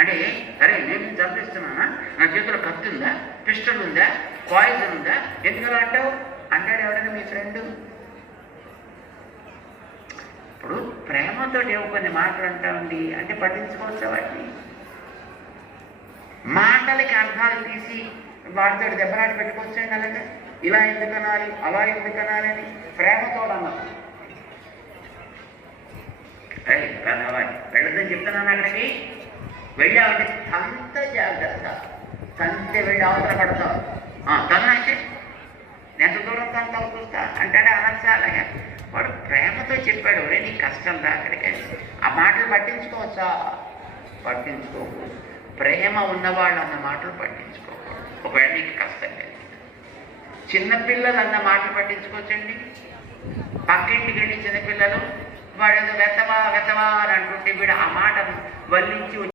అంటే అరే నేను చంపిస్తున్నానా, నా చేతిలో కత్తి ఉందా, పిస్టల్ ఉందా, పాయిజన్ ఉందా, ఎందుకలా అంటావు అంటాడు ఎవరైనా మీ ఫ్రెండ్. ఇప్పుడు ప్రేమతో ఏవో కొన్ని మాటలు అంటామండి అంటే పట్టించుకోవచ్చా వాటిని? మాటలకి అర్థాలు తీసి వాటితో దెబ్బలాట పెట్టుకోవచ్చండి. అలాగే ఇలా ఎందుకు అనాలి, అలా ఎందుకు అనాలి అని ప్రేమతో అన్నాం. వెళ్ళొద్దని చెప్తున్నాను, అక్కడికి వెళ్ళామంటే అంత జాగ్రత్త, తంతే వెళ్ళి అవసరం పడతావు. తనంటే ఎంత దూరం తను తలుపుస్తా అంటాడే అనొచ్చా? అలాగే వాడు ప్రేమతో చెప్పాడు, ఒరే నీకు కష్టం రా అక్కడికి. ఆ మాటలు పట్టించుకోవచ్చా? పట్టించుకోకూడదు. ప్రేమ ఉన్నవాళ్ళు అన్న మాటలు పట్టించుకోకూడదు. ఒకవేళ నీకు కష్టం లేదు. చిన్నపిల్లలు అన్న మాటలు పట్టించుకోవచ్చండి. పక్కింటికి వెళ్ళి చిన్నపిల్లలు వాడు ఏదో వెతవా వెతవా అని అంటుంటే వీడు ఆ మాట వల్లించి